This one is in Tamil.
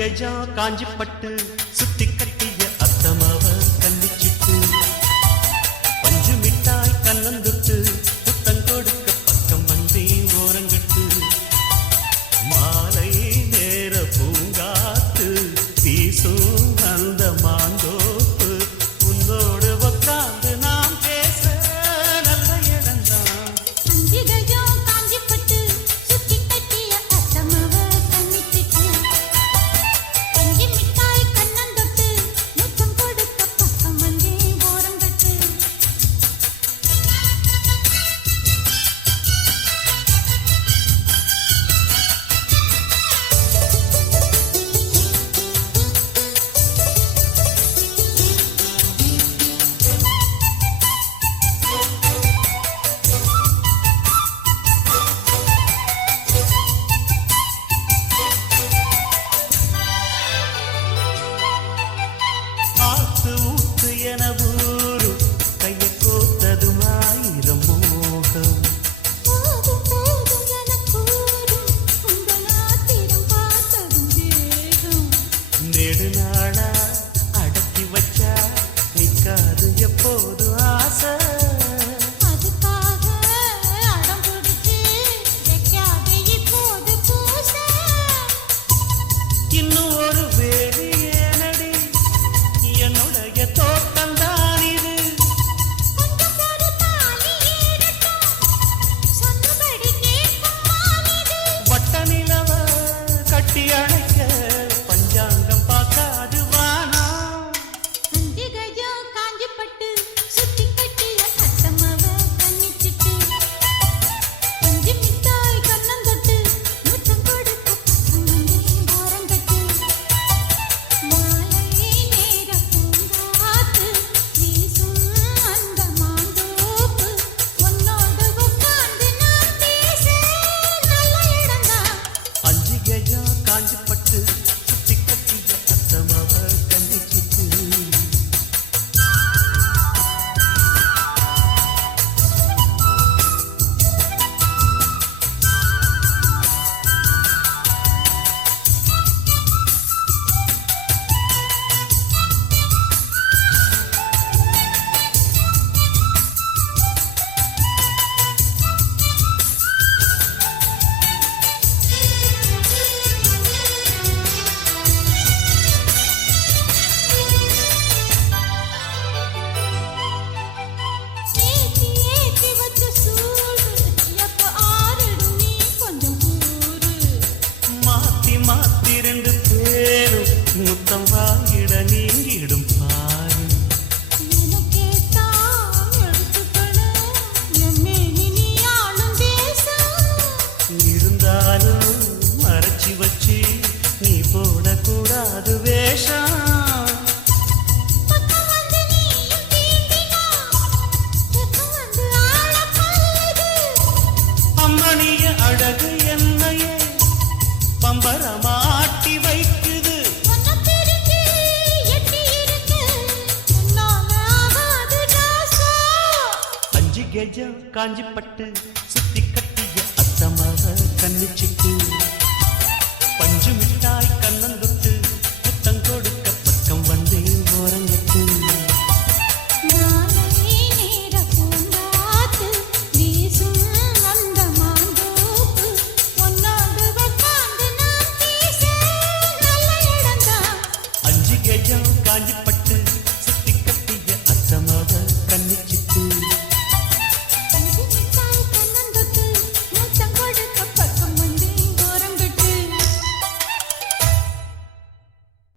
கட்டியஜா காஞ்சிப்பட்டு சுத்தி கட்டிய அத்தமாவ கன்னிச்சிட்டு பஞ்சு மிட்டாய் கண்ணந்தொட்டு புத்தங்கொடுக்க பக்கம் வந்தே ஓரங்கட்டு மாலை நேர பூங்காத்து வீசும் அந்த மாந்தோப்பு. உன்னோடு உட்கார்ந்து நாம் பேச நல்ல இடம்தான் தேஜம் காஞ்சிப்பட்டு